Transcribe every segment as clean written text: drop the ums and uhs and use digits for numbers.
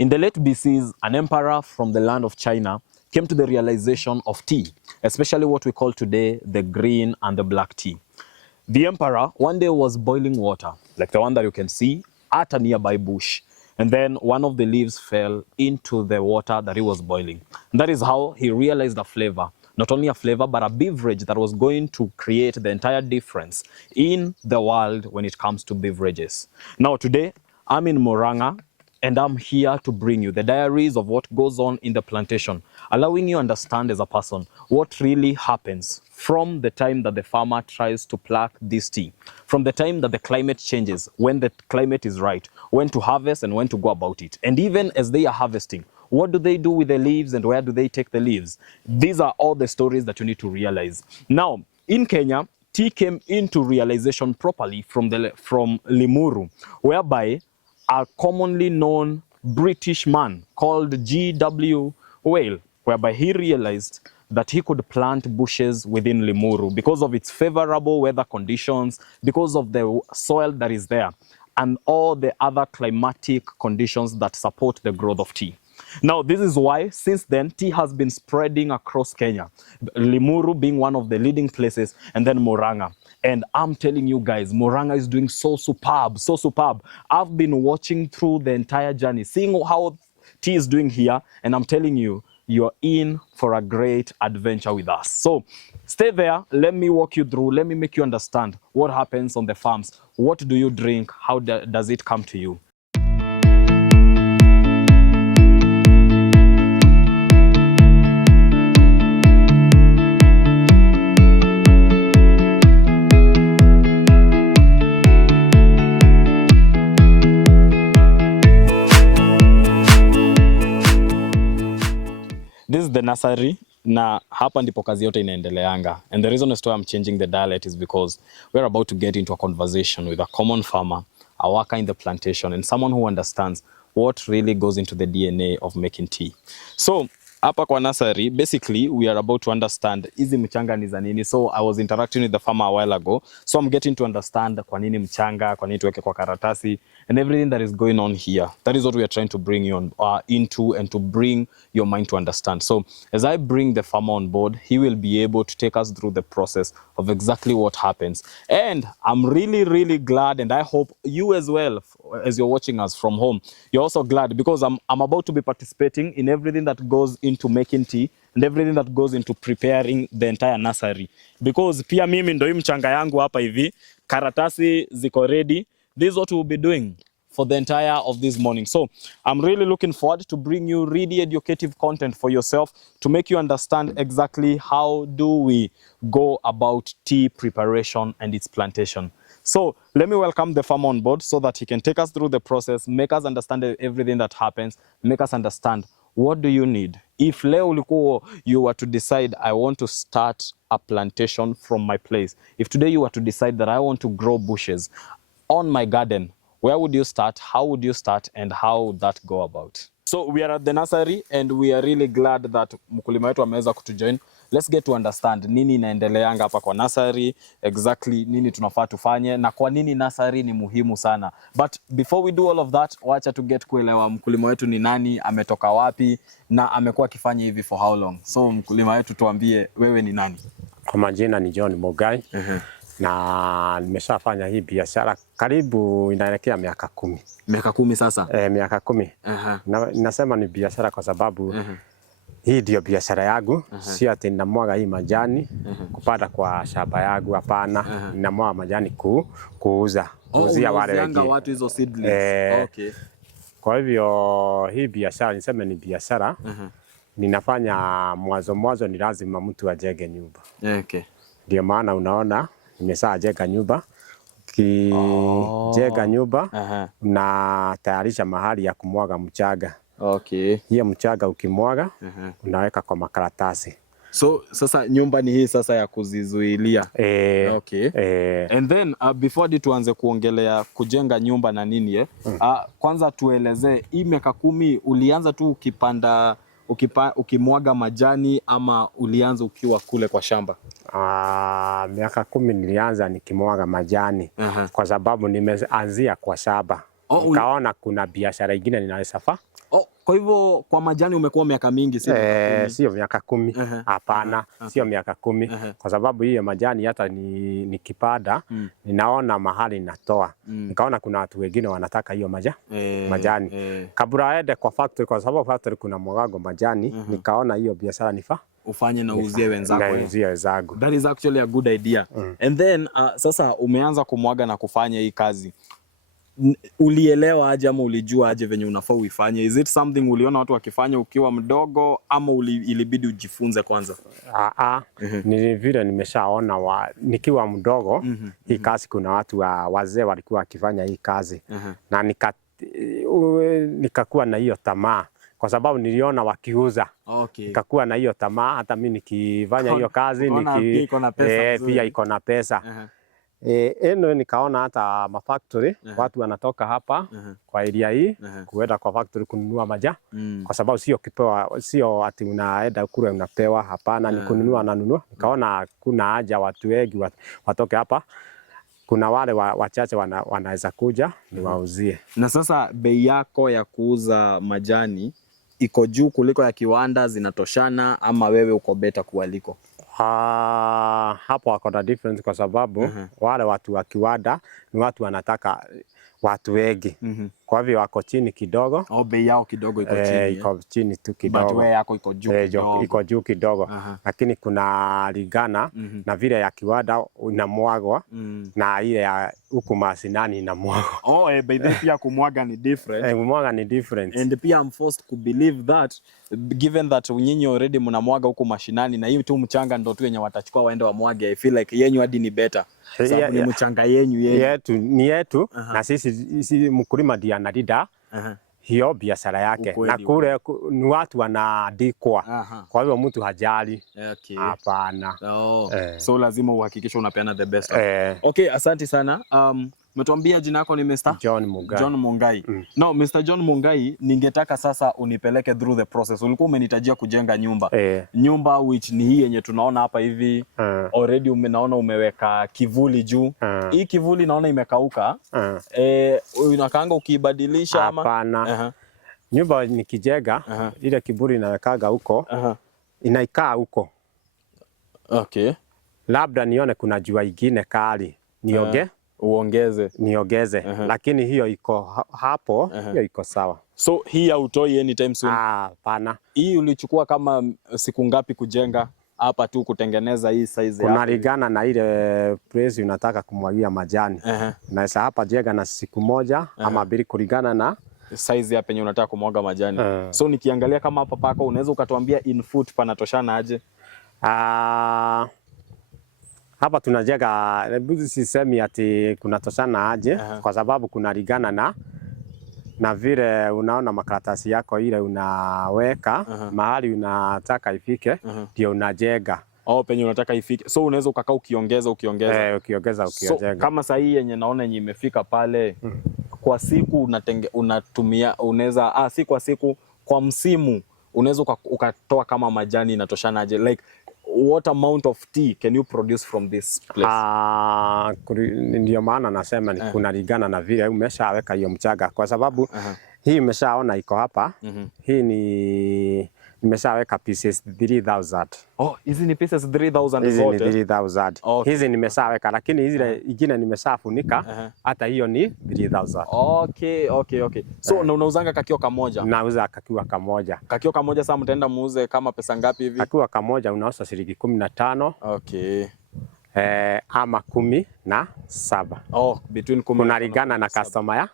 In the late BCs, an emperor from the land of China came to the realization of tea, especially what we call today the green and the black tea. The emperor one day was boiling water, like the one that you can see, at a nearby bush. And then one of the leaves fell into the water that he was boiling. And that is how he realized a flavor. Not only a flavor, but a beverage that was going to create the entire difference in the world when it comes to beverages. Now today, I'm in Murang'a, and I'm here to bring you the diaries of what goes on in the plantation, allowing you to understand as a person what really happens from the time that the farmer tries to pluck this tea, from the time that the climate changes, when the climate is right, when to harvest and when to go about it. And even as they are harvesting, what do they do with the leaves and where do they take the leaves? These are all the stories that you need to realize. Now, in Kenya, tea came into realization properly from Limuru, whereby a commonly known British man called G.W. Whale, whereby he realized that he could plant bushes within Limuru because of its favorable weather conditions, because of the soil that is there, and all the other climatic conditions that support the growth of tea. Now, this is why, since then, tea has been spreading across Kenya, Limuru being one of the leading places, and then Murang'a. And I'm telling you guys, Murang'a is doing so superb, so superb. I've been watching through the entire journey, seeing how tea is doing here, and I'm telling you, you're in for a great adventure with us. So stay there, let me walk you through, let me make you understand what happens on the farms. What do you drink? How does it come to you? This is the nursery, na hapa ndipo kazi yote inaendeleanga. And the reason as to why I'm changing the dialect is because we're about to get into a conversation with a common farmer, a worker in the plantation, and someone who understands what really goes into the DNA of making tea. So, hapa kwa nursery, basically, we are about to understand hizi mchanga ni za nini. So, I was interacting with the farmer a while ago. So, I'm getting to understand kwa nini mchanga, kwa nini tuweke kwa karatasi, and everything that is going on here. That is what we are trying to bring you on, into and to bring your mind to understand. So, as I bring the farmer on board, he will be able to take us through the process of exactly what happens. And I'm really, really glad, and I hope you as well, as you're watching us from home, you're also glad because I'm about to be participating in everything that goes into making tea and everything that goes into preparing the entire nursery. Because pia mimi ndo hii mchanga yangu hapa hivi, karatasi ziko ready. This is what we'll be doing for the entire of this morning. So I'm really looking forward to bring you really educative content for yourself to make you understand exactly how do we go about tea preparation and its plantation. So let me welcome the farmer on board so that he can take us through the process, make us understand everything that happens, make us understand what do you need. If leo ulikuwa you were to decide I want to start a plantation from my place, if today you were to decide that I want to grow bushes on my garden, where would you start? How would you start? And how would that go about? So we are at the nursery and we are really glad that mkulima wetu ameweza kutujoin. Let's get to understand nini inaendeleanga hapa kwa nursery, exactly nini tunafaa tufanye na kwa nini nursery ni muhimu sana. But before we do all of that, wacha to get kuelewa mkulima wetu ni nani, ametoka wapi na amekuwa akifanya hivi for how long. So mkulima wetu tuambie wewe ni nani? Kwa majina ni John Mugai. Na nimeshafanya hii biashara karibu inaelekea miaka 10. Miaka 10 sasa? Miaka 10. Na nasema ni biashara kwa sababu hii ndio biashara yangu. Si ati ninamwaga hii majani kupanda kwa shamba yangu, hapana. Ninamwaga majani kuuza. Kuuzia wale wengine. Watu hizo seedlings. Okay. Kwa hivyo hii biashara niseme ni biashara. Ninafanya mwanzo ni lazima mtu ajenge nyumba. Okay. Ndio maana unaona nimeshajenga nyumba. Ukijenga nyumba na tayarisha mahali ya kumwaga mchanga. Okay. Hiyo mchanga ukimwaga unaweka kwa makaratasi. So sasa nyumba ni hii sasa ya kuzizuilia. Okay. And then before tuanze kuongelea kujenga nyumba na nini kwanza tuelezee hii miaka 10 ulianza tu ukipanda ukimwaga majani ama ulianza ukiwa kule kwa shamba? Miaka 10 nilianza nikimwaga majani kwa sababu nimeanzia kwa shamba. Nikaona kuna biashara nyingine ninaweza Oh, kwa hivyo kwa majani umekuwa miaka mingi, si miaka 10? Sio miaka 10. Hapana, sio miaka 10 kwa sababu hiyo majani hata nikipanda ninaona mahali natoa. Nikaona kuna watu wengine wanataka hiyo majani. Kabla aende kwa factory, kwa sababu factory kuna mwago majani, nikaona hiyo biashara nifa ufanye na uzie wenzako. Na uzie wenzangu. That is actually a good idea. And then sasa umeanza kumwaga na kufanya hii kazi. Ulielewa aje ama ulijua aje venye unafaa uifanye? Is it something uliona watu wakifanya ukiwa mdogo ama ilibidi ujifunze kwanza? Ni vile nimeshaona nikiwa mdogo hii kazi, kuna watu wazee walikuwa wakifanya hii kazi na nikakuwa na hiyo tamaa kwa sababu niliona wakiuza. Nikakuwa na hiyo tamaa hata mimi nikifanya hiyo kazi pia iko na pesa. Eno nikaona hata mafactory watu wanatoka hapa kwa area hii kuenda kwa factory kununua kwa sababu sio ati unaenda kule unapewa, hapana, ni kununua nanunua. Nikaona kuna haja watu wengi watoke hapa, kuna wale wachache wanaweza kuja niwauzie. Na sasa bei yako ya kuuza majani iko juu kuliko ya kiwanda, zinatoshana ama wewe uko beta kualiko? Hapo wako na difference kwa sababu wale watu wa kiwanda ni watu wanataka watu wengi. Kwa hivyo wako chini kidogo. Bei yao kidogo iko chini. Iko chini tu kidogo. But wewe yako iko juu kidogo. Iko juu kidogo. Lakini kuna ligana na vile ya kiwanda inamwagwa na ile ya huku mashinani inamwagwa. By the pia kumwaga ni different. Kumwaga ni different. And pia I'm forced to believe that given that nyinyi already mnamwaga huku mashinani na hii tu mchanga ndo tu yenye watachukua waende wamwage, I feel like yenyu hadi ni better. Sababu ni mchanga yenyu ni yetu na sisi mkulima ndiye analida hiyo biashara yake. Na kule ni watu wanaandikwa. Kwa hiyo mtu hajali. Hapana. So lazima uhakikishe unapeana the best. Okay, asante sana. Umetuambia jina lako ni Mr. John Mungai. No, Mr. John Mungai, ningetaka sasa unipeleke through the process. Ulikuwa umenitajia kujenga nyumba. Nyumba which ni hii yenye tunaona hapa hivi. Already naona umeweka kivuli juu. Hii kivuli naona imekauka. Unakaanga ukibadilisha ama? Hapana. Nyumba nikijenga, ile kivuli inawekaga huko. Inaikaa huko. Okay. Labda nione kuna jua ingine kali. Niongeze. Lakini hiyo iko hapo, hiyo iko sawa. So hii hautoi anytime soon? Hapana. Hii ulichukua kama siku ngapi kujenga hapa tu kutengeneza hii size yake? Kunalingana na ile place unataka kumwagia majani. Unaweza hapa jenga na siku moja ama mbili kulingana na size ya penye unataka kumwaga majani. So nikiangalia kama hapa pako, unaweza ukatuambia in foot panatoshana aje? Hapa tunajenga, sisemi ati kunatoshana aje kwa sababu kunalingana na vile unaona makaratasi yako ile unaweka mahali unataka ifike ndio unajenga. Penye unataka ifike. So unaweza ukakaa ukiongeza. So kama saa hii yenye naona yenye imefika pale kwa siku unatumia, unaweza si kwa siku, kwa msimu unaweza ukatoa kama majani inatoshana aje? Like what amount of tea can you produce from this place? Ndio maana nasema ni kunalingana na vile umeshaweka hiyo mchanga kwa sababu hii umeshaona iko hapa. Hii nimeshaweka pieces 3000. Hizi ni pieces 3000 zote? Hizi ni 3000. Hizi nimeshaweka, lakini hizi ingine nimeshafunika, hata hiyo ni 3000. Okay. So na unauzanga kakio kamoja? Nauza kakio kamoja. Kakio kamoja sasa mtaenda muuze kama pesa ngapi hivi? Kakio kamoja unauza shilingi 15. Okay. Ama 17. Between 10 kunalingana na customer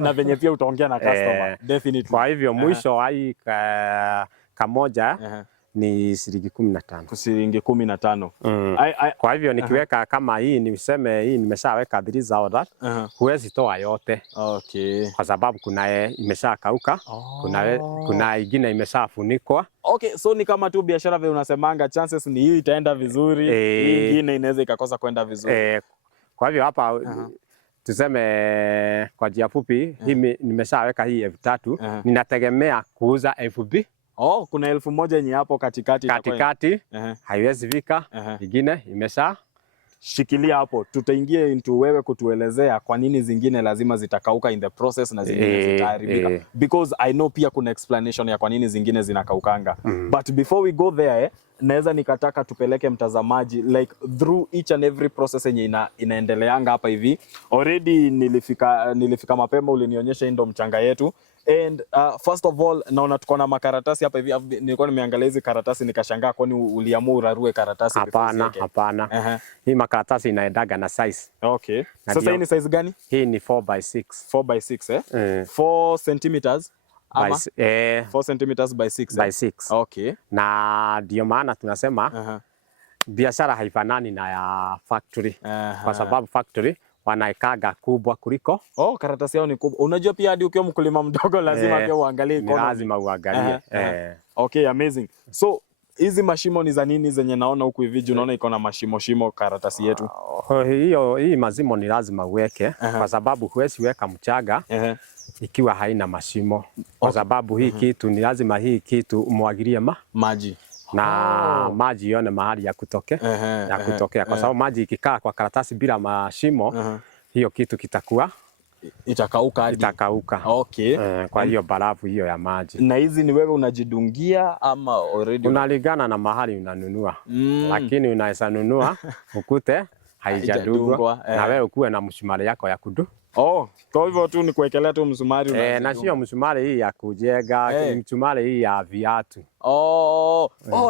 na venye pia utaongea na customer. Definitely. Kwa hivyo mwisho hii kamoja ni shilingi 15. Shilingi 15. Kwa hivyo nikiweka kama hii, niseme hii nimeshaweka 3000, huwezi toa yote. Kwa sababu kuna imeshakauka, kuna ingine imeshafunikwa. So ni kama tu biashara vile unasemanga, chances ni hii itaenda vizuri, hii ingine inaweza ikakosa kwenda vizuri. Kwa hivyo hapa tuseme kwa njia fupi, hii nimeshaweka hii 3000, ninategemea kuuza 2000. Kuna 1000 yenye hapo katikati haiwezi fika, ingine shikilia hapo, tutaingia into wewe kutuelezea kwa nini zingine lazima zitakauka in the process na zingine zitaharibika, because I know pia kuna explanation ya kwa nini zingine zinakaukanga. But before we go there, naweza nikataka tupeleke mtazamaji like through each and every process yenye inaendeleanga hapa hivi. Already nilifika mapema, ulinionyesha hii ndo mchanga yetu. And first of all, naona tuko na makaratasi hapa hivi. Nilikuwa nimeangalia hizi karatasi nikashangaa, kwani uliamua urarue karatasi? Hapana. Hii makaratasi inaendaga na size. Okay. Sasa hii ni size gani? Hii ni 4x6. 4x6 eh? 4 centimeters. 4 centimeters by 6 by 6. Okay. Na ndio maana tunasema biashara haifanani na ya factory. Kwa sababu factory wanaikaga kubwa kuliko. Karatasi yao ni kubwa. Unajua pia hadi ukiwa mkulima mdogo lazima pia uangalie economy. Lazima uangalie. Okay, amazing. So hizi mashimo ni za nini zenye naona huku hivi? Unaona iko na mashimo karatasi yetu. Hii mazimo ni lazima uweke kwa sababu huwezi weka mchanga ikiwa haina mashimo. Kwa sababu hii kitu ni lazima hii kitu umwagilie maji. Na maji yone mahali ya kutokea kwa sababu maji ikikaa kwa karatasi bila mashimo hiyo kitu kitakuwa itakauka. Okay. Kwa hiyo barafu hiyo ya maji. Na hizi ni wewe unajidungia ama already? Unalingana na mahali unanunua. Lakini unaweza nunua ukute haijadungwa na wewe ukuwe na msumari yako ya kudu. Kwa hivyo tu ni kuwekelea tu msumari na sio msumari hii ya kujenga, msumari hii ya viatu.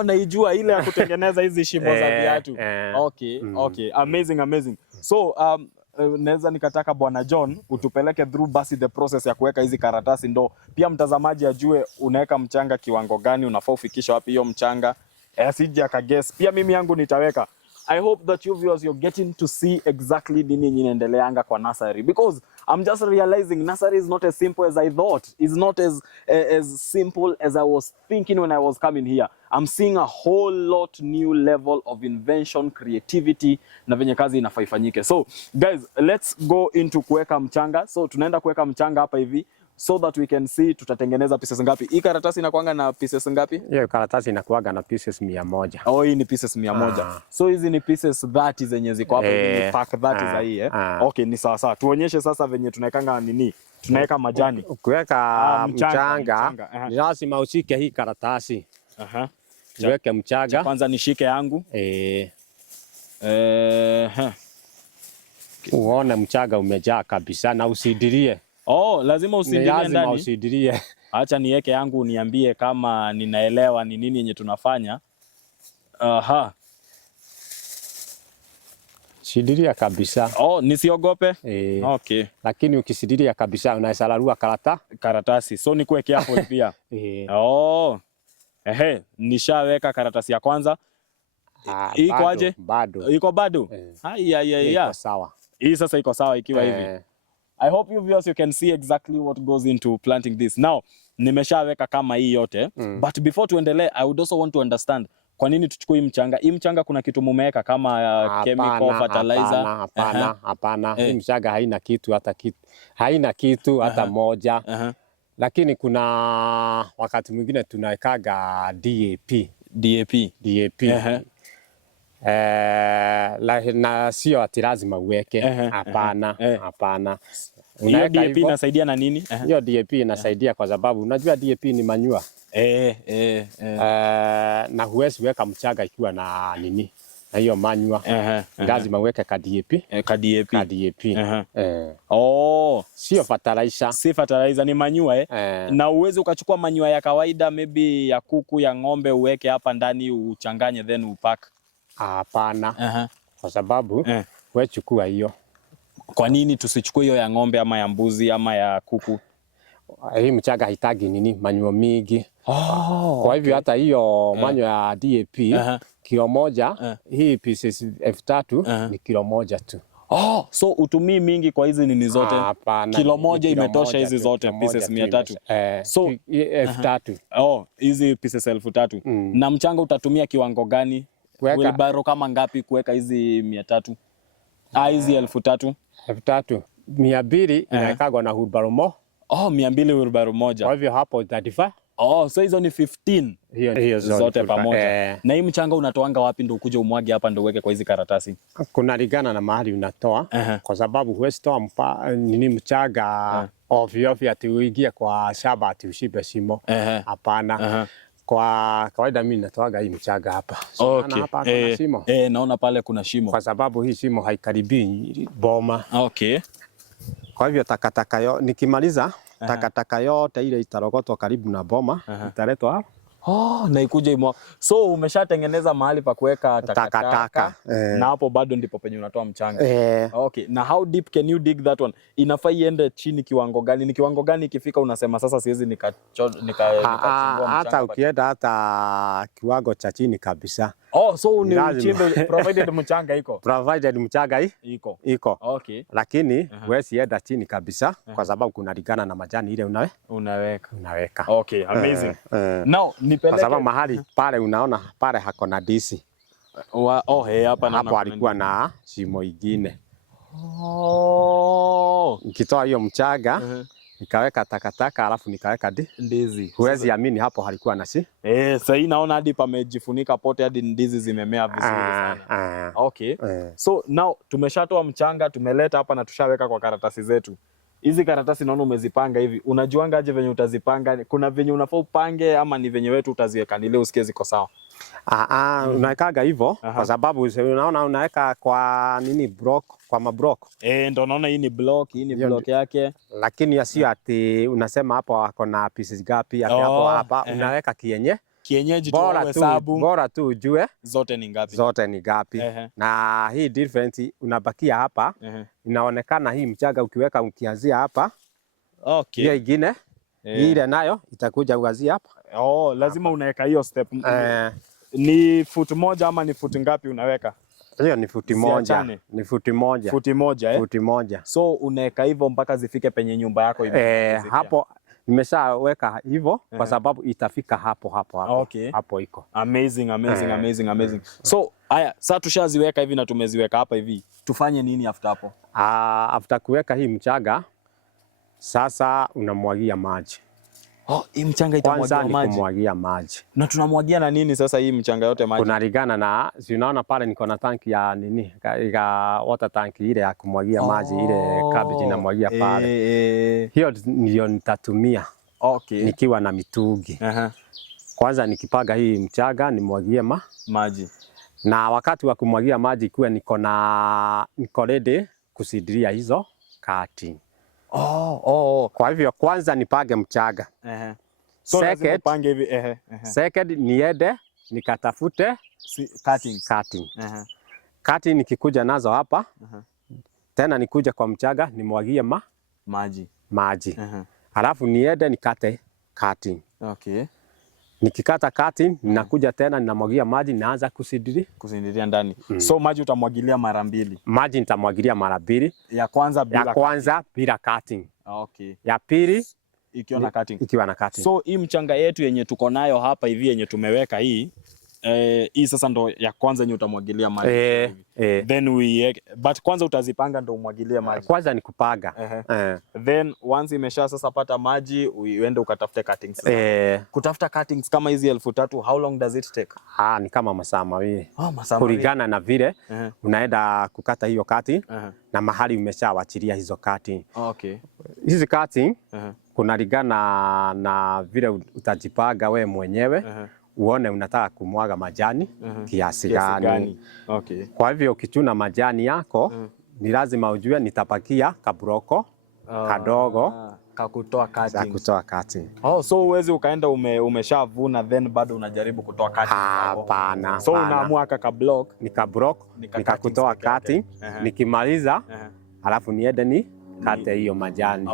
Naijua ile ya kutengeneza hizi shimo za viatu. Okay. Amazing. So naweza nikataka Bwana John utupeleke through basi the process ya kuweka hizi karatasi, ndo pia mtazamaji ajue unaweka mchanga kiwango gani, unafaa ufikisha wapi hiyo mchanga, asije akaguess. Pia mimi yangu nitaweka. I hope that you viewers you're getting to see exactly nini inaendeleanga kwa nursery, because I'm just realizing nursery is not as simple as I thought. It's not as simple as I was thinking when I was coming here. I'm seeing a whole lot new level of invention, creativity na venye kazi inafaa ifanyike. So guys, let's go into kuweka mchanga. So tunaenda kuweka mchanga hapa hivi so that we can see tutatengeneza pieces ngapi. Hii karatasi inakuanga na pieces ngapi? Hiyo karatasi inakuanga na pieces 100. Hii ni pieces 100. So hizi ni pieces 30 zenye ziko hapo, ni pack 30 za hii Okay, ni sawa. Tuonyeshe sasa venye tunaekanga nini? Tunaweka majani. Kuweka mchanga ni lazima ushike hii karatasi. Uweke mchanga. Kwanza nishike yangu. Uone mchanga umejaa kabisa na usidirie. Lazima usidirie ndani. Lazima usidirie. Acha niweke yangu uniambie kama ninaelewa ni nini yenye tunafanya. Sidiria kabisa. Nisiogope? Okay. Lakini ukisidiria kabisa unaweza larua karatasi. So ni kuweke hapo pia. Nishaweka karatasi ya kwanza. Iko aje? Iko bado? Iko sawa. Hii sasa iko sawa ikiwa hivi. I hope you viewers you can see exactly what goes into planting this. Now, nimeshaweka kama hii yote, but before tuendelee, I would also want to understand kwa nini tuchukue hii mchanga. Hii mchanga kuna kitu mumeweka kama chemical fertilizer? Hapana. Hii mchanga haina kitu hata moja. Lakini kuna wakati mwingine tunawekaga DAP. Na sio ati lazima uweke. Hapana. Hiyo DAP inasaidia na nini? Hiyo DAP inasaidia kwa sababu unajua DAP ni manure. Na huwezi weka mchanga ikiwa na nini? Na hiyo manure. Lazima uweke ka DAP. Sio fertilizer. Si fertilizer, ni manure. Na uwezi ukachukua manure ya kawaida maybe ya kuku, ya ng'ombe uweke hapa ndani uchanganye then upack. Hapana. Kwa sababu wewe chukua hiyo. Kwa nini tusichukue hiyo ya ng'ombe ama ya mbuzi ama ya kuku? Hii mchanga haitagi nini? Manure mingi. Kwa hivyo hata hiyo manure ya DAP kilo moja, hii pieces 3000 ni kilo moja tu. So utumii mingi kwa hizi nini zote? Kilo moja imetosha hizi zote pieces 300. So 3000. Hizi pieces 3000. Na mchanga utatumia kiwango gani? Wheelbarrow kama ngapi kuweka hizi 300? Hizi 3000. 200 inawekagwa na wheelbarrow 200 wheelbarrow moja. Kwa hivyo hapo 35. Oh, so hizo ni 15 hiyo zote pamoja. Na hii mchanga unatoanga wapi ndio ukuje umwage hapa ndio uweke kwa hizi karatasi? Kunalingana na mahali unatoa kwa sababu huwezi toa nini mchanga ovyo ovyo ati uingie kwa shamba ati ushibe shimo. Hapana. Kwa kawaida mimi natoaga hii mchanga hapa. Okay. Hapa kuna shimo. Naona pale kuna shimo. Kwa sababu hii shimo haikaribii boma. Okay. Kwa hivyo takataka nikimaliza takataka yote ile itarogotwa karibu na boma italetwa hapa. Na ikuje imwa. So umeshatengeneza mahali pa kuweka takataka na hapo bado ndipo penye unatoa mchanga. Okay. Na how deep can you dig that one? Inafaa iende chini kiwango gani? Ni kiwango gani ikifika unasema sasa siwezi nikachimbua hata ukienda hata kiwango cha chini kabisa. So ni uchimbe provided mchanga iko. Provided mchanga iko. Okay. Lakini huwezi enda chini kabisa kwa sababu kunalingana na majani ile unaweka. Okay, amazing. Now kwa sababu mahali pale unaona pale hako na disi. Hapo alikuwa na shimo ingine. Nikitoa hiyo mchanga nikaweka takataka alafu nikaweka ndizi. Huwezi amini hapo halikuwa na sasa hii naona hadi pamejifunika pote hadi ndizi zimemea vizuri sana. Okay. So now tumeshatoa mchanga tumeleta hapa na tushaweka kwa karatasi zetu. Hizi karatasi naona umezipanga hivi. Unajuanga aje venye utazipanga? Kuna venye unafaa upange ama ni venye wetu utaziweka nile usikie ziko sawa? Unawekaga hivyo kwa sababu unaona unaweka kwa nini block kwa mablock. Ndio naona hii ni block, hii ni block yake. Lakini sio ati unasema hapo wako na pieces gapi hapa unaweka kienyeji tu hesabu. Bora tu ujue zote ni ngapi. Na hii difference unabakia hapa. Inaonekana hii mchanga ukiweka ukianzia hapa. Okay. Hiyo ingine ile nayo itakuja uanzie hapa. Lazima unaweka hiyo step. Ni foot moja ama ni foot ngapi unaweka? Hiyo ni futi moja. Ni futi moja. Futi moja Futi moja. So unaweka hivyo mpaka zifike penye nyumba yako hivi. Hapo nimeshaweka hivyo kwa sababu itafika hapo. Okay. Hapo iko. Amazing. So haya, sasa tushaziweka hivi na tumeziweka hapa hivi. Tufanye nini after hapo? After kuweka hii mchanga sasa unamwagia maji. Hii mchanga itamwagia maji. Kumwagia maji. Na tunamwagia na nini sasa hii mchanga yote maji? Kunalingana na unaona pale niko na tanki ya nini? Water tank ile ya kumwagia maji ile cabbage namwagia pale. Hiyo ndio nitatumia. Okay. Nikiwa na mitungi. Kwanza nikipaga hii mchanga nimwagie maji. Na wakati wa kumwagia maji kuwe niko ready kusidiria hizo cutting. Kwa hivyo kwanza nipage mchanga. So second hivi second niende nikatafute cutting. Cutting nikikuja nazo hapa. Tena nikuja kwa mchanga nimwagie maji. Alafu niende nikate cutting. Okay. Nikikata cutting ninakuja tena ninamwagia maji naanza kusidiria ndani. So maji utamwagilia mara mbili. Maji nitamwagilia mara mbili. Ya kwanza bila cutting. Okay. Ya pili ikiwa na cutting. So hii mchanga yetu yenye tuko nayo hapa hivi yenye tumeweka hii sasa ndo ya kwanza yenye utamwagilia maji. Then but kwanza utazipanga ndo umwagilie maji. Kwanza ni kupaga. Then once imesha sasa pata maji uende ukatafute cuttings. Kutafuta cuttings kama hizi 3000 how long does it take? Ni kama masaa mawili. Kulingana na vile unaenda kukata hiyo cutting na mahali umeshawachilia hizo cutting. Okay. Hizi cutting kunalingana na vile utajipaga we mwenyewe. Uone unataka kumwaga majani kiasi gani. Okay. Kwa hivyo ukichuna majani yako ni lazima ujue nitapakia kabroko kadogo kutoa cutting. So uwezi ukaenda umeshavuna then bado unajaribu kutoa cutting. Hapana. So unaamua kablock nikakutoa cutting. Nikimaliza alafu niende ni kate hiyo majani.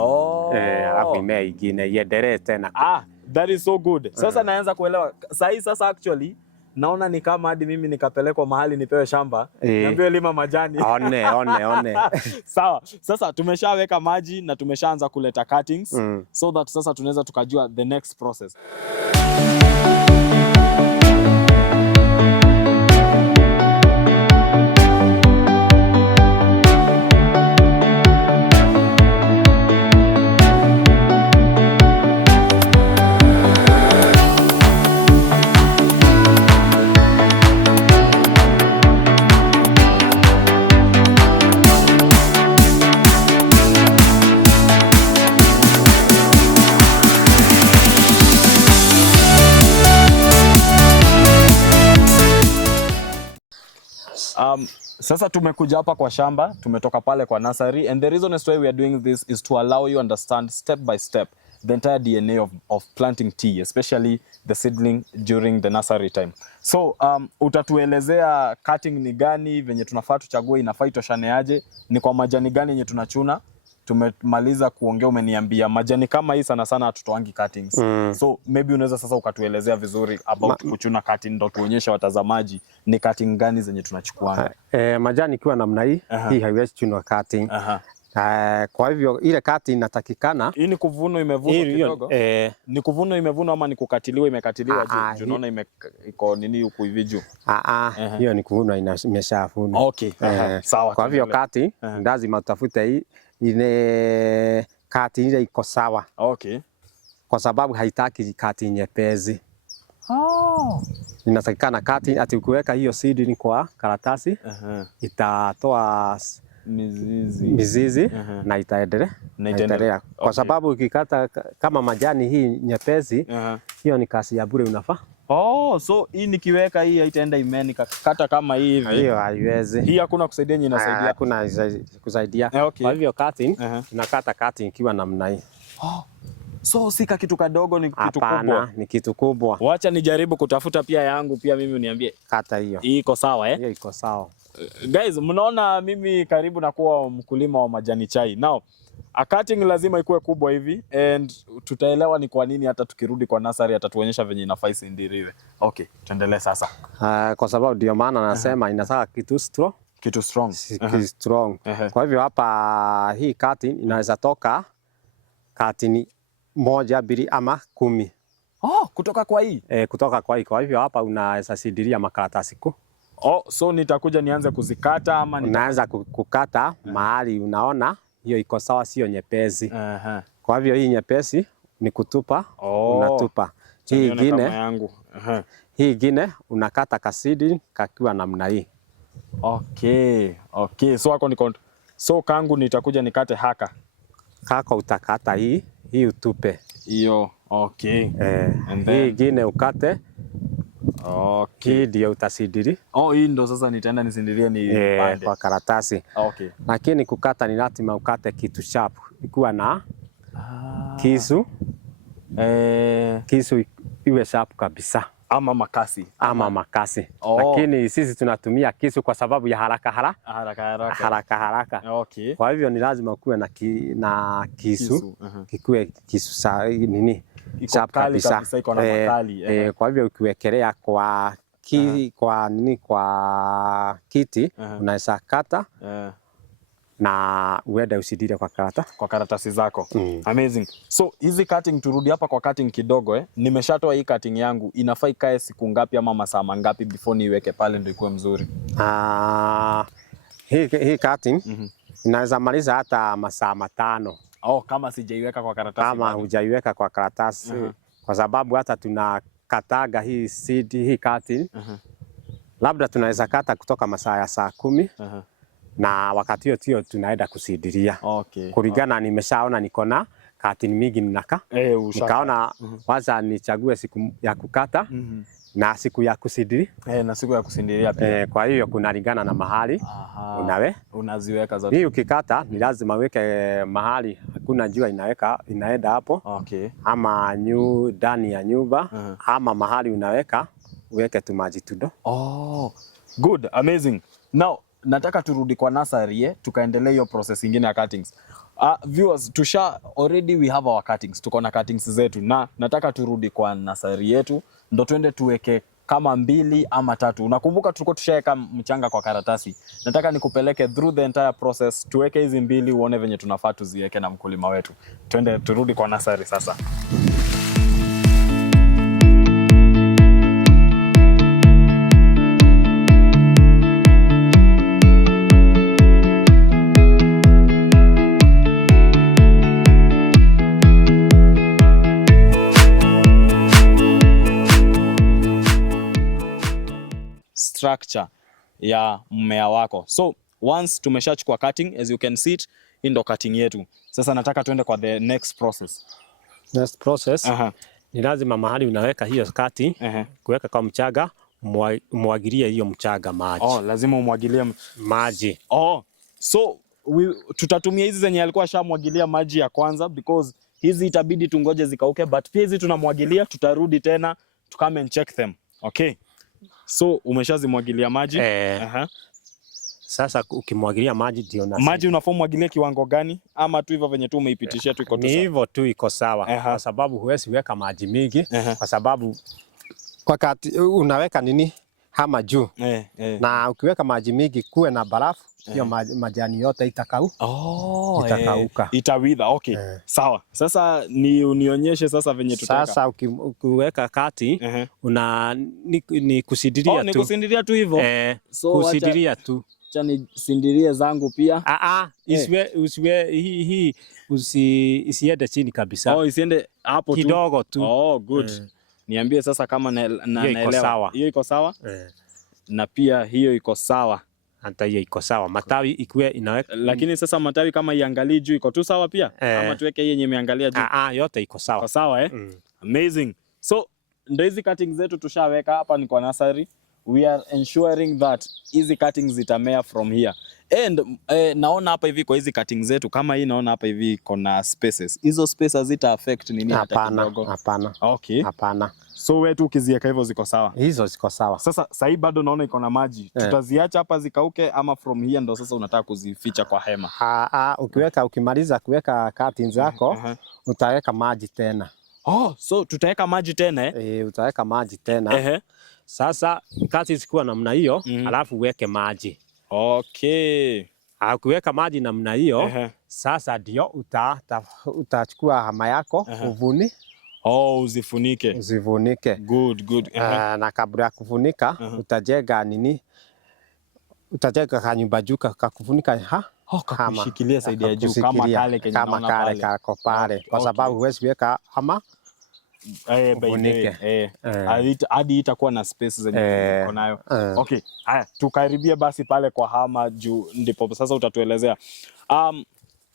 Alafu imea ingine iendelee tena. That is so good. Sasa naanza kuelewa. Sasa actually naona ni kama hadi mimi nikapelekwa mahali nipewe shamba, niambiwe lima majani. One. Sawa. Sasa tumeshaweka maji na tumeshaanza kuleta cuttings so that sasa tunaweza tukajua the next process. Sasa tumekuja hapa kwa shamba, tumetoka pale kwa nursery, and the reason as why we are doing this is to allow you understand step by step the entire DNA of planting tea, especially the seedling during the nursery time. So utatuelezea cutting ni gani, venye tunafaa tuchague, inafaa itoshane aje, ni kwa majani gani yenye tunachuna. Tumemaliza kuongea, umeniambia majani kama hii sana sana hatutoangi cuttings. So maybe unaweza sasa ukatuelezea vizuri about kuchuna cutting, ndo tuonyeshe watazamaji ni cutting gani zenye tunachukua. Majani ikiwa namna hii, hii haiwezi chunwa cutting. Kwa hivyo ile cutting inatakikana. Hii ni kuvunwa imevunwa kidogo. Ni kuvunwa imevunwa ama ni kukatiliwa imekatiliwa juu? Unaona iko nini huku hivi juu? Hiyo ni kuvunwa imeshavunwa. Okay. Sawa. Kwa hivyo cutting lazima utafute ile cutting ile iko sawa. Okay. Kwa sababu haitaki cutting nyepesi. Inatakikana cutting ati ukiweka hiyo seed ni kwa karatasi itatoa mizizi na itaendelea. Kwa sababu ukikata kama majani hii nyepesi, hiyo ni kazi ya bure unafaa. So hii nikiweka hii haitaenda imeni kata kama hii hivi. Hiyo haiwezi. Hii hakuna kusaidia, yenye inasaidia. Hakuna kusaidia. Kwa hivyo cutting tunakata cutting ikiwa namna hii. So sika kitu kadogo, ni kitu kubwa. Hapana, ni kitu kubwa. Wacha nijaribu kutafuta pia yangu, pia mimi uniambie. Kata hiyo. Hii iko sawa Hiyo iko sawa. Guys, mnaona mimi karibu na kuwa mkulima wa majani chai. Now, a cutting lazima ikuwe kubwa hivi, and tutaelewa ni kwa nini hata tukirudi kwa nursery atatuonyesha venye inafaa isindiriwe. Okay, tuendelee sasa. Kwa sababu ndio maana nasema inataka kitu strong. Kitu strong. Kitu strong. Kwa hivyo hapa hii cutting inaweza toka cutting 1, 2 ama 10. Kutoka kwa hii? Kutoka kwa hii. Kwa hivyo hapa unaweza sidiria makaratasi ku. So nitakuja nianze kuzikata ama unaanza kukata mahali unaona hiyo iko sawa, sio nyepesi. Kwa hivyo hii nyepesi ni kutupa, unatupa. Hii ingine unakata kasidi kakiwa namna hii. Okay. So kangu nitakuja nikate haka. Kako utakata hii utupe. Hiyo, okay. Hii ingine ukate. Hii ndio utasidiri. Hii ndo sasa nitaenda nisindirie ni pande kwa karatasi. Okay. Lakini kukata ni lazima ukate kitu sharp. Ikuwa na kisu. Kisu iwe sharp kabisa. Ama makasi. Lakini sisi tunatumia kisu kwa sababu ya haraka. Okay. Kwa hivyo ni lazima kuwe na kisu. Kikuwe kisu nini? Sharp kabisa. Kwa hivyo ukiwekelea kwa kiti unaweza kata na uende usidire kwa karatasi zako. Amazing. So hizi cutting, turudi hapa kwa cutting kidogo. Nimeshatoa hii cutting yangu, inafaa ikae siku ngapi ama masaa mangapi before niweke pale ndio ikuwe mzuri? Hii cutting inaweza maliza hata masaa 5. Kama sijaiweka kwa karatasi. Kama hujaiweka kwa karatasi. Kwa sababu hata tunakataga hii seed, hii cutting. Labda tunaweza kata kutoka masaa ya saa 10. Na wakati hiyo tunaenda kusidiria. Kulingana nimeshaona niko na cutting mingi nikaona waza nichague siku ya kukata na siku ya kusidiri. Na siku ya kusindiria pia. Kwa hiyo kunalingana na mahali unaziweka zote. Hii ukikata ni lazima weke mahali hakuna jua inaenda hapo. Ama ndani ya nyumba ama mahali unaweka uweke tu maji tudo. Good, amazing. Now nataka turudi kwa nursery tukaendelea hiyo process nyingine ya cuttings. Viewers, already we have our cuttings. Tuko na cuttings zetu na nataka turudi kwa nursery yetu ndo tuende tuweke kama 2 ama 3. Unakumbuka tulikuwa tushaweka mchanga kwa karatasi. Nataka nikupeleke through the entire process, tuweke hizi 2 uone venye tunafaa tuziweke na mkulima wetu. Turudi kwa nursery sasa. Structure ya mmea wako. So once tumeshachukua cutting, as you can see it, hii ndo cutting yetu. Sasa nataka tuende kwa the next process. Ni lazima mahali unaweka hiyo cutting, kuweka kwa mchaga, umwagilie hiyo mchanga maji. Oh, lazima umwagilie maji. Oh, so tutatumia hizi zenye alikuwa ashamwagilia maji ya kwanza because hizi itabidi tungoje zikauke, but pia hizi tunamwagilia, tutarudi tena to come and check them. Okay. So umeshazimwagilia maji? Sasa ukimwagilia maji ndio na maji unafaa umwagilie kiwango gani, ama tu hivyo venye tu umeipitishia tu iko tu sawa? Ni hivyo tu iko sawa. Kwa sababu huwezi weka maji mingi kwa sababu wakati unaweka nini hama juu na ukiweka maji mingi kuwe na barafu hiyo majani yote itakauka. Itawither. Okay. Sawa. Sasa unionyeshe sasa venye tutaweka. Sasa ukiweka kati ni kusidiria tu. Ni kusindiria tu hivyo. So kusidiria tu. Acha nisindirie zangu pia. Isiende chini kabisa. Isiende hapo tu. Kidogo tu. Good. Niambie sasa kama naelewa. Hiyo iko sawa? Na pia hiyo iko sawa. Hata hiyo iko sawa. Matawi ikiwe inaweka. Lakini sasa matawi kama iangalie juu iko tu sawa pia? Ama tuweke hii yenye imeangalia juu? Yote iko sawa. Iko sawa Amazing. So ndio hizi cuttings zetu tushaweka hapa, ni kwa nursery. We are ensuring that hizi cuttings zitamea from here. And naona hapa hivi kwa hizi cuttings zetu kama hii, naona hapa hivi iko na spaces. Hizo spaces zita affect nini hata kidogo? Hapana. Okay. Hapana. So wewe tu ukiziweka hivyo ziko sawa? Hizo ziko sawa. Sasa hii bado naona iko na maji. Tutaziacha hapa zikauke ama from here ndo sasa unataka kuzificha kwa hema? Ukimaliza kuweka cuttings zako utaweka maji tena. So tutaweka maji tena utaweka maji tena. Sasa cuttings zikiwa namna hiyo, alafu uweke maji. Okay. Ukiweka maji namna hiyo, sasa ndio utachukua hama yako uzifunike. Good. Na kabla ya kufunika utajenga kanyumba juu kakufunika kakushikilia saidi ya juu kama kale kako pale, kwa sababu huwezi weka hama hadi itakuwa na space zenye uko nayo. Okay, haya tukaribia basi pale kwa hama juu, ndipo sasa utatuelezea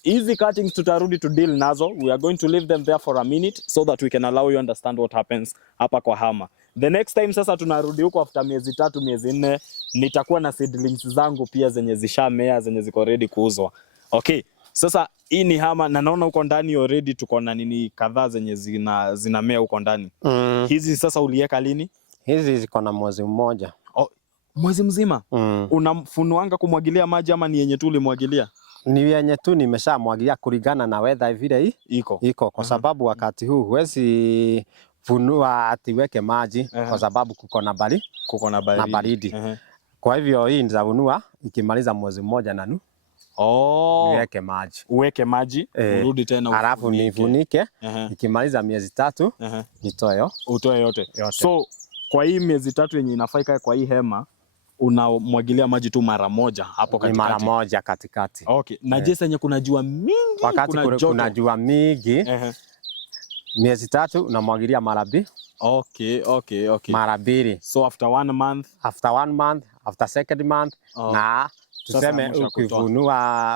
hizi cuttings tutarudi to deal nazo. We are going to leave them there for a minute so that we can allow you understand what happens hapa kwa hama. The next time sasa tunarudi huko after miezi 3 miezi 4, nitakuwa na seedlings zangu pia zenye zishamea, zenye ziko ready kuuzwa. Okay, sasa hii ni hama na naona huko ndani already tuko na nini kadhaa zenye zinamea huko ndani. Hizi sasa uliweka lini? Hizi ziko na mwezi mmoja. Mwezi mzima? Unafunuanga kumwagilia maji ama ni yenye tu ulimwagilia? Ni yenye tu nimeshamwagilia kulingana na weather vile iko kwa sababu wakati huu huwezi funua atiweke maji kwa sababu kuko na baridi. Kwa hivyo hii nitavunua ikimaliza mwezi mmoja na nusu. Niweke maji. Uweke maji, urudi tena alafu nifunike. Ikimaliza miezi 3 utoe yote. So kwa hii miezi 3 yenye inafaa kwa hii hema unamwagilia maji tu mara moja hapo katikati? Mara moja katikati. Okay. Na jinsi yenye kuna jua mingi, wakati kuna jua mingi miezi 3 unamwagilia mara 2. Okay. Mara 2. So after 1 month, after second month na tuseme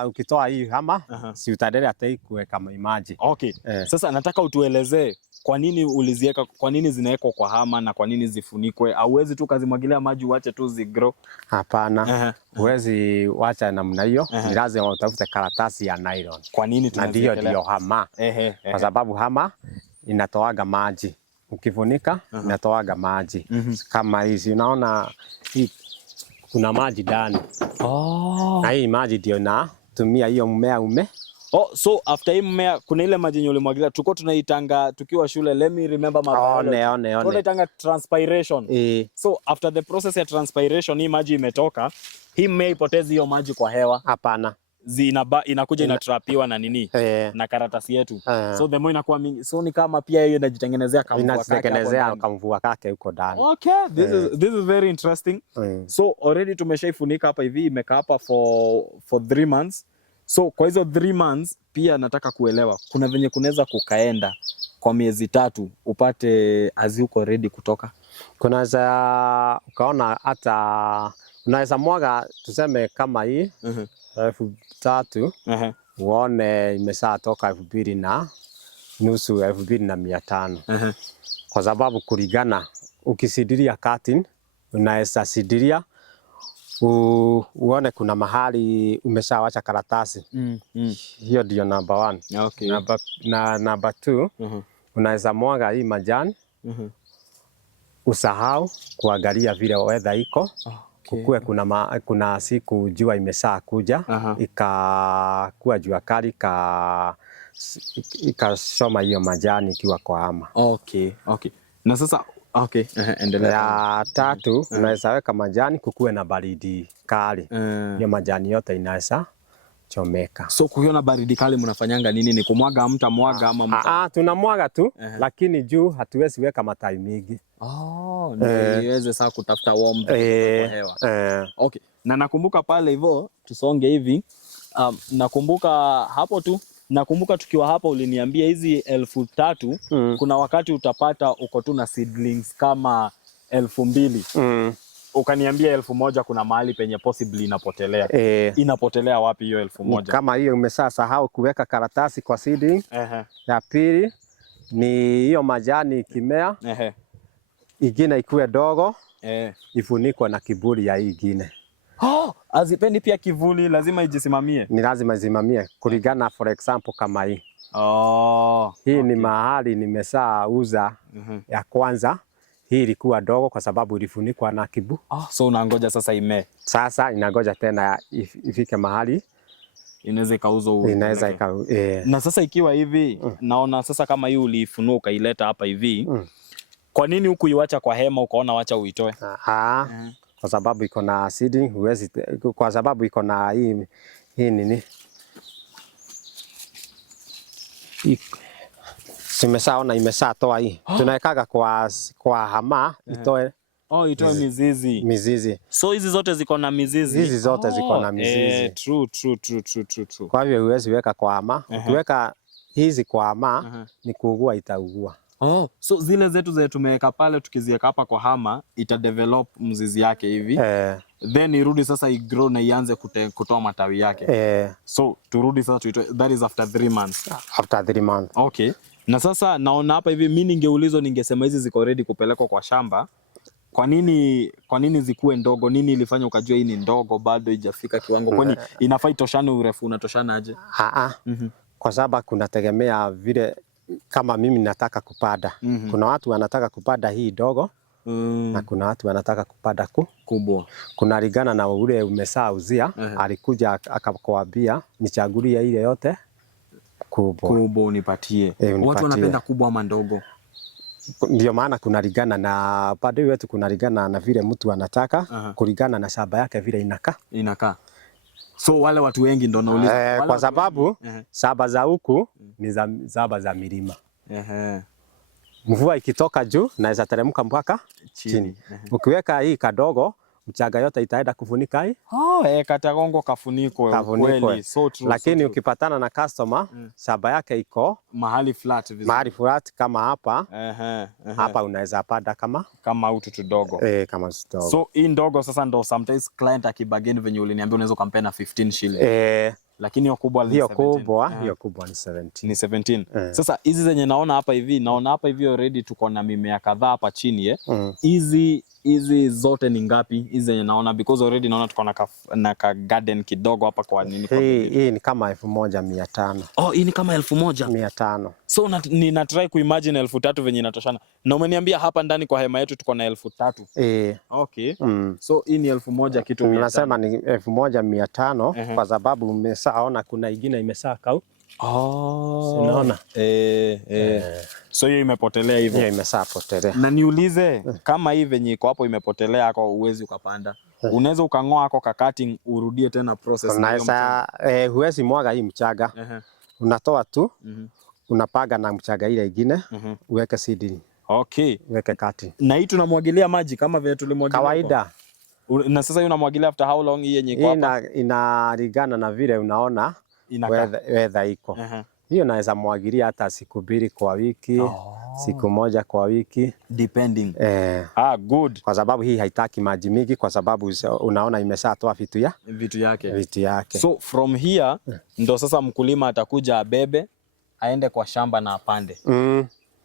ukitoa hii hama si utaendelea hata kuweka maji. Okay. Sasa nataka utuelezee kwa nini uliziweka, kwa nini zinawekwa kwa hama na kwa nini zifunikwe? Hauwezi tu kazimwagilia maji uache tu zigrow? Hapana. Huwezi wacha namna hiyo. Ni lazima utafute karatasi ya nylon. Kwa nini tunaziweka? Ndio hama. Kwa sababu hama inatoaga maji. Ukifunika inatoaga maji. Kama hizi unaona hii kuna maji ndani. Na hii maji ndio natumia hiyo mmea so after hii mmea kuna ile maji yenye ulimwagilia tulikuwa tunaitanga tukiwa shule, let me remember my biology. Tunaitanga transpiration. So after the process ya transpiration hii maji imetoka, hii mmea ipotezi hiyo maji kwa hewa? Hapana. Inakuja inatrapiwa na nini? Na karatasi yetu. So the more inakuwa mingi, so ni kama pia hiyo inajitengenezea kamvua kake huko ndani. Okay, this is very interesting. So already tumeshaifunika hapa hivi, imekaa hapa for 3 months. So kwa hizo 3 months pia nataka kuelewa kuna venye kunaweza kukaenda kwa miezi 3 upate aziuko ready kutoka? Kunaweza ukaona hata unaweza mwaga tuseme kama hii 3,000 uone imeshatoka 2,000 na nusu 2,500. Kwa sababu kulingana ukisidiria cutting unaweza sidiria uone kuna mahali umeshawacha karatasi. Hiyo ndio number 1. Okay. Number 2, unaweza mwaga hii majani, usahau kuangalia vile weather iko. Kukue kuna siku jua imesha kuja, ikakuwa jua kali, ikashoma hiyo majani ikiwa kwa hama. Okay. Na sasa endelea. Ya 3, unaweza weka majani kukue na baridi kali. Hiyo majani yote inaweza chomeka. So kukiona baridi kali mnafanyanga nini? Ni kumwaga mtamwaga ama tunamwaga tu, lakini juu hatuwezi weka matai mingi. Ndio iweze saa kutafuta warmth kwa hewa. Okay. Na nakumbuka pale hivyo tusonge hivi. Nakumbuka hapo tu. Nakumbuka tukiwa hapa uliniambia hizi 3,000 kuna wakati utapata uko tu na seedlings kama 2,000. Ukaniambia 1,000 kuna mahali penye possibly inapotelea. Inapotelea wapi hiyo 1,000? Kama hiyo umesahau kuweka karatasi kwa seedling. Ya pili ni hiyo majani ikimea. Ingine ikuwe dogo. Ifunikwe na kivuli ya hii ingine. Azipendi pia kivuli, lazima ijisimamie. Ni lazima isimamie kulingana, for example kama hii. Hii ni mahali nimeshauza ya kwanza. Hii ilikuwa dogo kwa sababu ilifunikwa na kibu. So unangoja sasa imee. Sasa inangoja tena ifike mahali inaweza ikauzwa. Na sasa ikiwa hivi naona sasa kama hii ulifunua ukaileta hapa hivi. Kwa nini huku iwacha kwa hema ukaona wacha uitoe? Kwa sababu iko na seeding, huwezi, kwa sababu iko na hii nini? Simeshaona imeshatoa hii. Tunawekaga kwa hama itoe. Itoe mizizi. So hizi zote ziko na mizizi. Hizi zote ziko na mizizi. True. Kwa hivyo huwezi weka kwa hama. Ukiweka hizi kwa hama ni kuugua, itaugua. So zile zetu zile tumeweka pale tukiziweka hapa kwa hama ita develop mzizi yake hivi. Then irudi sasa igrow na ianze kutoa matawi yake. So turudi sasa tuitoe, that is after 3 months. After 3 months. Okay. Na sasa naona hapa hivi mimi ningeulizwa ningesema hizi ziko ready kupelekwa kwa shamba. Kwa nini zikuwe ndogo? Nini ilifanya ukajua hii ni ndogo bado haijafika kiwango? Kwani inafaa itoshane urefu unatoshana aje? Kwa sababu kunategemea vile, kama mimi nataka kupanda. Kuna watu wanataka kupanda hii dogo na kuna watu wanataka kupanda kubwa. Kuna ligana na ule umeshauzia, alikuja akakwambia nichagulie ile yote kubwa unipatie. Watu wanapenda kubwa ama ndogo? Ndio maana kuna ligana na pande wetu, kuna ligana na vile mtu anataka, kulingana na shamba yake vile inakaa. So wale watu wengi ndo nauliza. Kwa sababu shamba za huku ni shamba za milima. Mvua ikitoka juu naweza teremka mpaka chini. Ukiweka hii kadogo, mchanga yote itaenda kufunika hii. Katagongo kafunikwe kweli. So true. Lakini ukipatana na customer, shamba yake iko mahali flat vizuri. Mahali flat kama hapa. Hapa unaweza panda kama utu tudogo. Kama tudogo. So hii ndogo sasa ndo sometimes client akibageni venye uliniambia unaweza kumpea na 15 shillings. Lakini hiyo kubwa ni 17. Hiyo kubwa ni 17. Ni 17. Sasa hizi zenye naona hapa hivi already tuko na mimea kadhaa hapa chini hizi zote ni ngapi? Hizi zenye naona because already naona tuko na ka garden kidogo hapa kwa nini? Hii ni kama 1,500. Hii ni kama 1,500. So nina try kuimagine 3,000 venye inatoshana. Na umeniambia hapa ndani kwa hema yetu tuko na 3,000. Okay. So hii ni 1,000 kitu 500. Nasema ni 1,500 kwa sababu umeshaona kuna ingine imesakau. Unaona? So hiyo imepotelea hivyo. Hiyo imeshapotelea. Na niulize kama hii venye iko hapo imepotelea kwa uwezi ukapanda. Unaweza ukang'oa hako cutting urudie tena process. Unaweza huwezi mwaga hii mchaga. Unatoa tu. Unapaga na mchaga ile ingine, uweke seedling. Okay. Uweke cutting. Na hii tunamwagilia maji kama vile tulimwagilia kawaida. Na sasa hii unamwagilia after how long hii yenye iko hapa? Inalingana na vile unaona weather iko. Hiyo naweza mwagilia hata siku 2 kwa wiki, siku 1 kwa wiki depending. Good. Kwa sababu hii haitaki maji mingi, kwa sababu unaona imeshatoa vitu yake. So from here ndo sasa mkulima atakuja abebe aende kwa shamba na apande.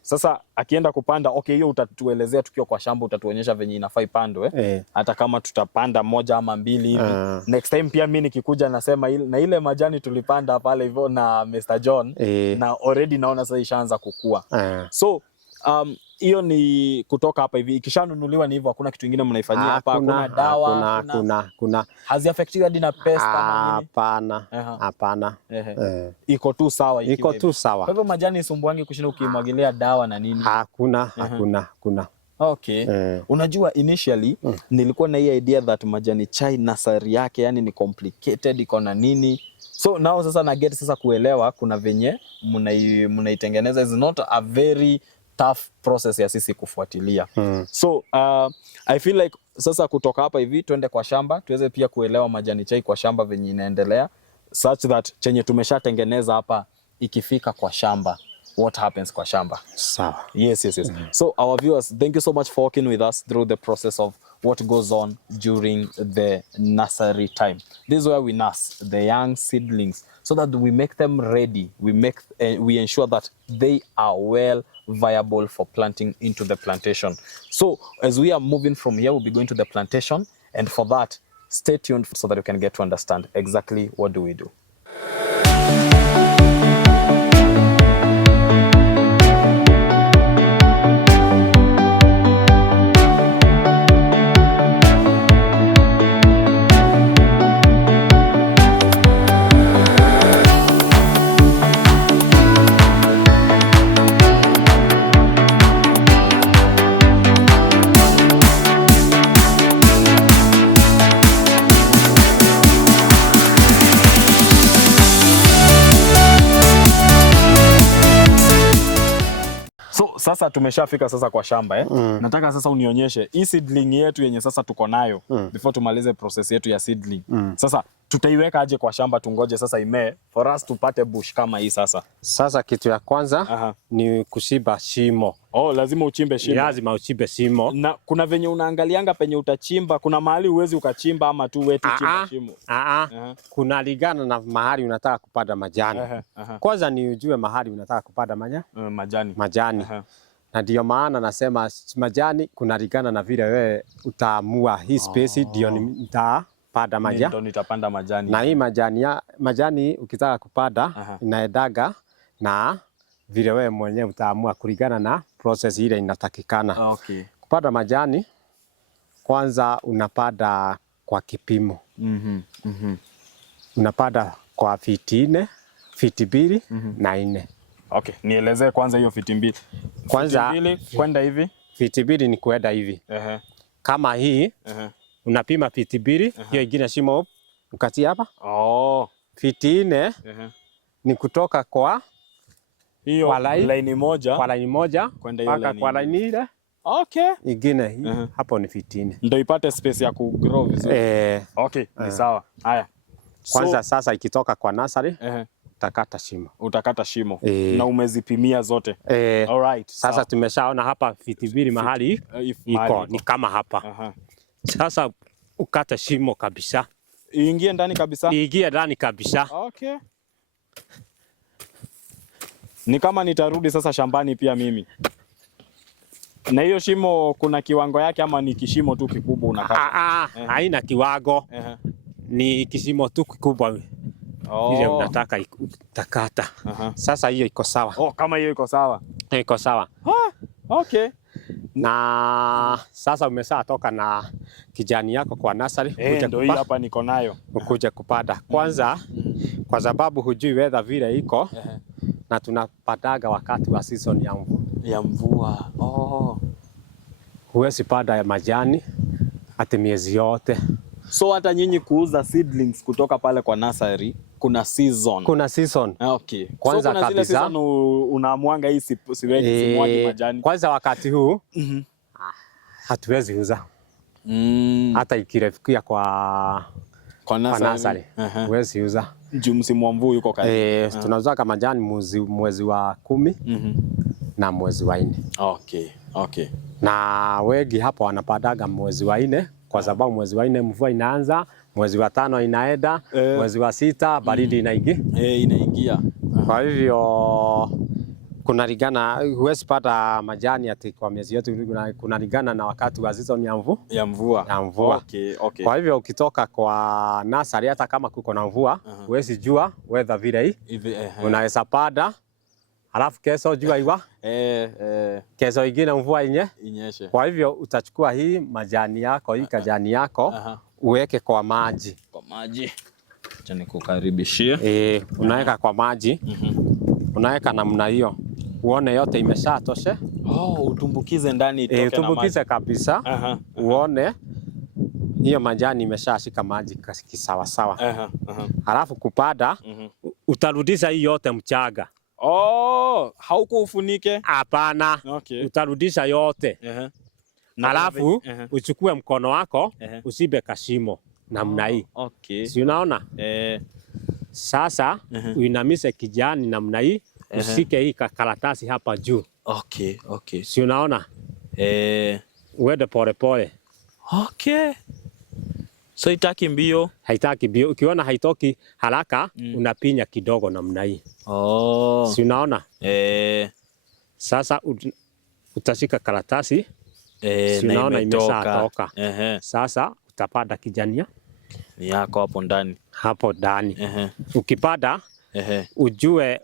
Sasa akienda kupanda, okay, hiyo utatuelezea tukiwa kwa shamba, utatuonyesha venye inafaa ipandwe. Hata kama tutapanda moja ama mbili hivi. Next time pia mimi nikikuja nasema na ile majani tulipanda pale hivyo na Mr. John na already naona sasa ishaanza kukua. So hiyo ni kutoka hapa hivi. Ikishanunuliwa ni hivyo, hakuna kitu kingine mnaifanyia hapa, hakuna dawa, kuna haziaffectiwa hadi na pest ama nini? Hapana. Iko tu sawa ikiwa. Iko tu sawa. Kwa hivyo majani isumbuangi kushinda ukimwagilia dawa na nini? Hakuna. Okay. Unajua initially nilikuwa na hii idea that majani chai nursery yake yani ni complicated, iko na nini. So now sasa na get sasa kuelewa kuna venye mnaitengeneza is not a very tough process ya sisi kufuatilia. So I feel like sasa kutoka hapa hivi tuende kwa shamba tuweze pia kuelewa majani chai kwa shamba venye inaendelea, such that chenye tumeshatengeneza hapa ikifika kwa shamba, what happens kwa shamba. Sawa. Yes. So our viewers, thank you so much for working with us through the process of what goes on during the nursery time. This is where we nurse the young seedlings so that we make them ready. We ensure that they are well viable for planting into the plantation. So as we are moving from here, we'll be going to the plantation, and for that, stay tuned so that you can get to understand exactly what do we do. Sasa tumeshafika sasa kwa shamba Nataka sasa unionyeshe hii seedling yetu yenye sasa tuko nayo before tumalize process yetu ya seedling. Sasa tutaiweka aje kwa shamba tungoje sasa imee for us tupate bush kama hii sasa. Sasa kitu ya kwanza ni kushimba shimo. Lazima uchimbe shimo. Lazima uchimbe shimo. Na kuna venye unaangalianga penye utachimba, kuna mahali uwezi ukachimba ama tu wetu chimba shimo. Kuna ligana na mahali unataka kupanda majani. Kwanza ni ujue mahali unataka kupanda majani. Na ndio maana nasema majani kuna ligana na vile wewe utaamua hii space ndio nitapanda majani. Ndio nitapanda majani. Na hii majani ukitaka kupanda inaendaga na vile wewe mwenyewe utaamua kulingana na process ile inatakikana. Kupanda majani kwanza unapanda kwa kipimo. Unapanda kwa fiti 4, fiti 2 na 4. Okay, nielezee kwanza hiyo fiti 2. Kwanza 2 kwenda hivi. Fiti 2 ni kwenda hivi. Kama hii unapima fiti 2, hiyo ingine shimo ukatia hapa. Fiti 4 ni kutoka kwa hiyo line moja kwenda hiyo line kwa line ile. Ingine hapo ni fiti 4. Ndio ipate space ya ku grow vizuri. Ni sawa. Haya. Kwanza sasa ikitoka kwa nursery utakata shimo. Na umezipimia zote. Alright. Sasa tumeshaona hapa fiti 2 mahali iko ni kama hapa. Sasa ukata shimo kabisa. Iingie ndani kabisa. Ni kama nitarudi sasa shambani pia mimi. Na hiyo shimo kuna kiwango yake ama ni kishimo tu kikubwa unakata? Haina kiwango. Ni kishimo tu kikubwa. Ile unataka utakata. Sasa hiyo iko sawa. Kama hiyo iko sawa. Iko sawa. Okay. Na sasa umeshatoka na kijani yako kwa nursery, ndio hii hapa niko nayo. Ukuje kupanda. Kwanza kwa sababu hujui weather vile iko na tunapadaga wakati wa season ya mvua. Huwezi panda ya majani hata miezi yote. So hata nyinyi kuuza seedlings kutoka pale kwa nursery kuna season. Okay. Kwanza so kuna kabisa season unaamwanga hii simwagi majani. Kwanza wakati huu hatuwezi uza. Hata ikirefikia kwa nursery huwezi uza. Msimu wa mvua yuko karibu. Tunauza kama majani mwezi wa 10 na mwezi wa 4. Okay. Na wengi hapo wanapadaga mwezi wa 4 kwa sababu mwezi wa 4 mvua inaanza, mwezi wa 5 inaenda, mwezi wa 6 baridi inaingia. Inaingia. Kwa hivyo kunalingana, huwezi pata majani ati kwa miezi yote, kunalingana na wakati wa season ya mvua. Okay. Kwa hivyo ukitoka kwa nursery hata kama kuko na mvua, huwezi jua weather vile hivi. Unaweza pada alafu kesho jua iwa. Kesho ingine mvua inyeshe. Kwa hivyo utachukua hii majani yako, hii kajani yako, uweke kwa maji. Acha nikukaribishie. Unaweka kwa maji. Unaweka namna hiyo. Uone yote imeshatosha. Utumbukize ndani itoke na maji. Utumbukize kabisa. Uone hiyo majani imeshashika maji kisawa sawa. Halafu kupada utarudisha hii yote mchanga. Haukufunike? Hapana. Utarudisha yote. Halafu uchukue mkono wako usibe kashimo namna hii. Si unaona? Sasa uinamise kijani namna hii, usike hii karatasi hapa juu. Si unaona? Uende pole pole. So haitaki mbio? Haitaki mbio. Ukiona haitoki haraka, unapinya kidogo namna hii. Si unaona? Sasa utashika karatasi. Si unaona imeshatoka. Sasa utapada kijania yako hapo ndani. Ukipada ujue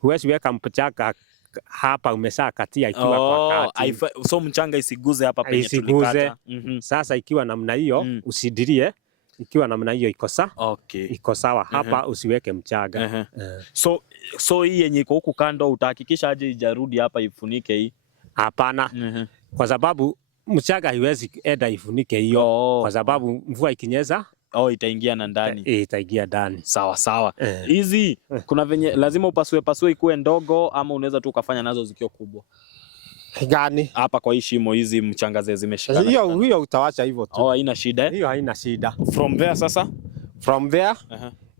huwezi weka mchanga hapa umesha katia ikiwa kwa kati. So mchanga isiguze hapa penye tulikata. Sasa ikiwa namna hiyo usidirie, ikiwa namna hiyo iko sawa. Hapa usiweke mchanga. So hii yenye iko huku kando utahakikisha aje ijarudi hapa ifunike hii? Hapana. Kwa sababu mchanga haiwezi enda ifunike hiyo. Kwa sababu mvua ikinyesha itaingia na ndani. Itaingia ndani. Sawa. Hizi kuna venye lazima upasue ikuwe ndogo ama unaweza tu ukafanya nazo zikiwa kubwa? Gani? Hapa kwa hii shimo hizi mchanga zimeshikana. Hiyo utawacha hivyo tu. Haina shida. Hiyo haina shida. From there sasa? From there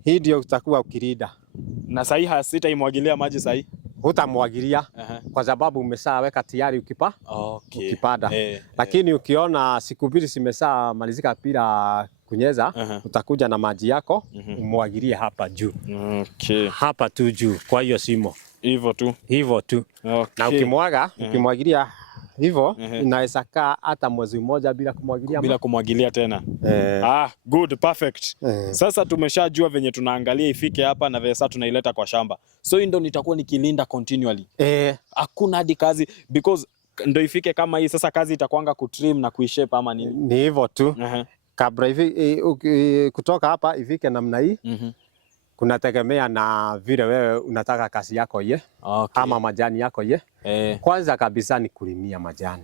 hii ndio utakuwa ukirida. Na sahi hasitaimwagilia maji sahi? Hutamwagilia kwa sababu umeshaweka tayari ukipada. Lakini ukiona siku mbili zimesha malizika bila kunyesha, utakuja na maji yako umwagilie hapa juu. Hapa tu juu kwa hiyo shimo. Hivyo tu. Na ukimwagilia hivyo inaweza kaa hata mwezi mmoja bila kumwagilia tena. Good, perfect. Sasa tumeshajua venye tunaangalia ifike hapa na vesa tunaileta kwa shamba. So hii ndo nitakuwa nikilinda continually. Hakuna hadi kazi because ndo ifike kama hii sasa kazi itakuanga kutrim na kuishape ama nini? Ni hivyo tu. Kabla hivi kutoka hapa ifike namna hii. Kunategemea na vile wewe unataka kazi yako ama majani yako Kwanza kabisa ni kulimia majani.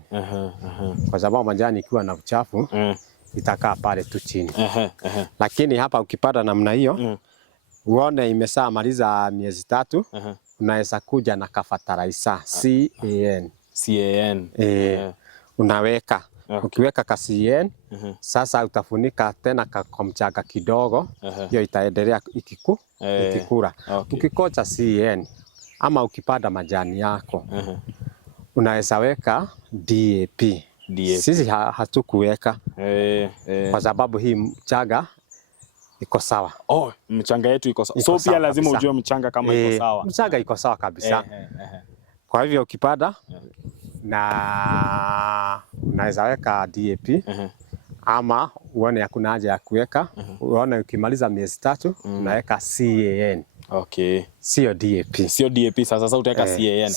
Kwa sababu majani ikiwa na uchafu itakaa pale tu chini. Lakini hapa ukipata namna hiyo uone imesha maliza miezi 3, unaweza kuja na kafataraisa CAN. Unaweka. Ukiweka ka CAN sasa utafunika tena kwa mchanga kidogo, hiyo itaendelea ikikura. Ukikocha CAN ama ukipanda majani yako unaweza weka DAP. Sisi hatukuweka kwa sababu hii mchanga iko sawa. Mchanga yetu iko sawa. So pia lazima ujue mchanga kama iko sawa. Mchanga iko sawa kabisa. Kwa hivyo ukipanda na unaweza weka DAP ama uone hakuna haja ya kuweka. Uone ukimaliza miezi 3 unaweka CAN. Sio DAP. Sasa utaweka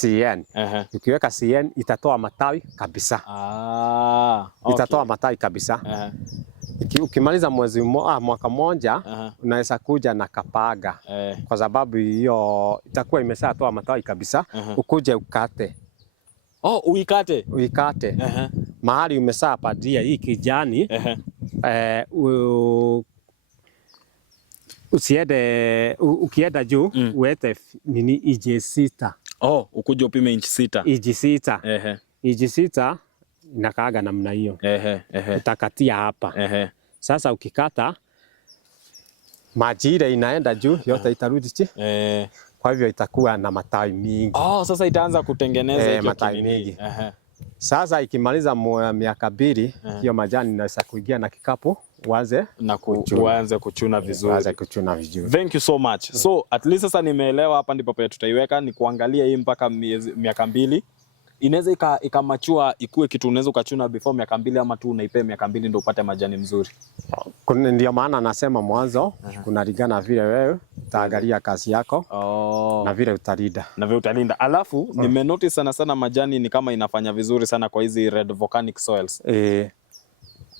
CAN. Ukiweka CAN itatoa matawi kabisa. Itatoa matawi kabisa. Ukimaliza mwaka mmoja unaweza kuja na kapaga. Kwa sababu hiyo itakuwa imeshatoa matawi kabisa. Ukuje ukate. Uikate. Mahali umeshapadia hii kijani ukienda juu uwete nini inchi 6. Ukuje upime inchi 6. Inchi 6. Inchi 6 inakaaga namna hiyo. Utakatia hapa. Sasa ukikata maji ile inaenda juu yote itarudi chini. Kwa hivyo itakuwa na matawi mingi. Sasa itaanza kutengeneza hiyo matawi mingi. Sasa ikimaliza miaka 2 hiyo majani inaweza kuingia na kikapu uanze kuchuna vizuri. Uanze kuchuna vizuri. Thank you so much. So at least sasa nimeelewa, hapa ndipo pale tutaiweka ni kuangalia hii mpaka miaka 2. Inaweza ikamachua ikue kitu unaweza ukachuna before miaka 2 ama tu unaipea miaka 2 ndio upate majani mzuri. Ndio maana nasema mwanzo kunalingana vile wewe utaangalia kazi yako na vile utalinda. Alafu nimenotice sana majani ni kama inafanya vizuri sana kwa hizi red volcanic soils.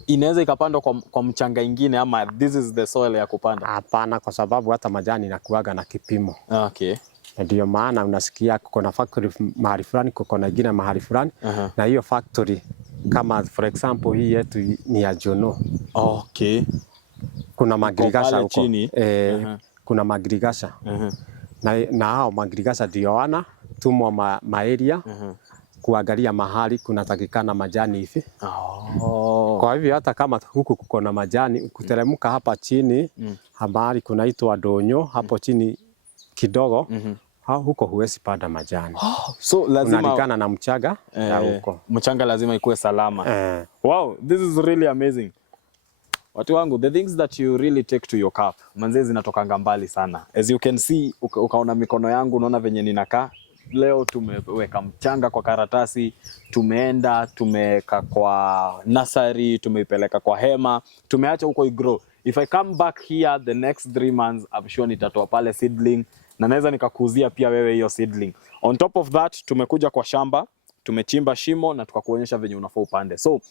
Inaweza ikapandwa kwa mchanga ingine ama this is the soil ya kupanda? Hapana, kwa sababu hata majani inakuaga na kipimo. Okay. Ndio maana unasikia kuko na factory mahali fulani, kuko na ingine mahali fulani, na hiyo factory kama for example hii yetu ni ya Jono. Okay. Kuna magrigasha huko. Kuna magrigasha. Na hao magrigasha ndio wana tumwa area kuangalia mahali kunatakikana majani hivi. Kwa hivyo hata kama huku kuko na majani, kuteremka hapa chini habari kunaitwa Donyo hapo chini kidogo, huko huwezi panda majani. So lazima unalikana na mchanga na huko. Mchanga lazima ikuwe salama. Wow, this is really amazing. Watu wangu, the things that you really take to your cup, manze zinatokanga mbali sana. As you can see, ukaona mikono yangu, unaona venye ninakaa. Leo tumeweka mchanga kwa karatasi, tumeenda, tumeweka kwa nursery, tumeipeleka kwa hema, tumeacha huko igrow. If I come back here the next 3 months, I'm sure nitatoa pale seedling na naweza nikakuzia pia wewe hiyo seedling. On top of that, tumekuja kwa shamba, tumechimba shimo na tukakuonyesha venye unafaa upande. So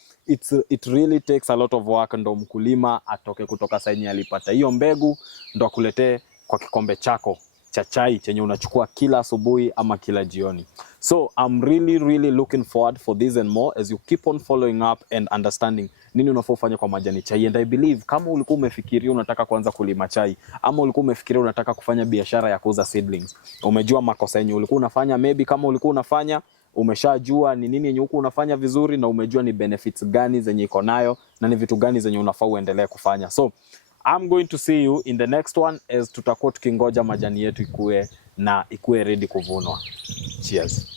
it really takes a lot of work ndo mkulima atoke kutoka saini alipata hiyo mbegu ndo akuletee kwa kikombe chako cha chai chenye unachukua kila asubuhi ama kila jioni. So I'm really looking forward for this and more as you keep on following up and understanding nini unafaa ufanye kwa majani chai. And I believe kama ulikuwa umefikiria unataka kuanza kulima chai ama ulikuwa umefikiria unataka kufanya biashara ya kuuza seedlings, umejua makosa yenye ulikuwa unafanya, maybe kama ulikuwa unafanya umeshajua ni nini yenye uko unafanya vizuri na umejua ni benefits gani zenye iko nayo na ni vitu gani zenye unafaa uendelee kufanya. So I'm going to see you in the next one as tutakuwa tukingoja majani yetu ikue ready kuvunwa. Cheers.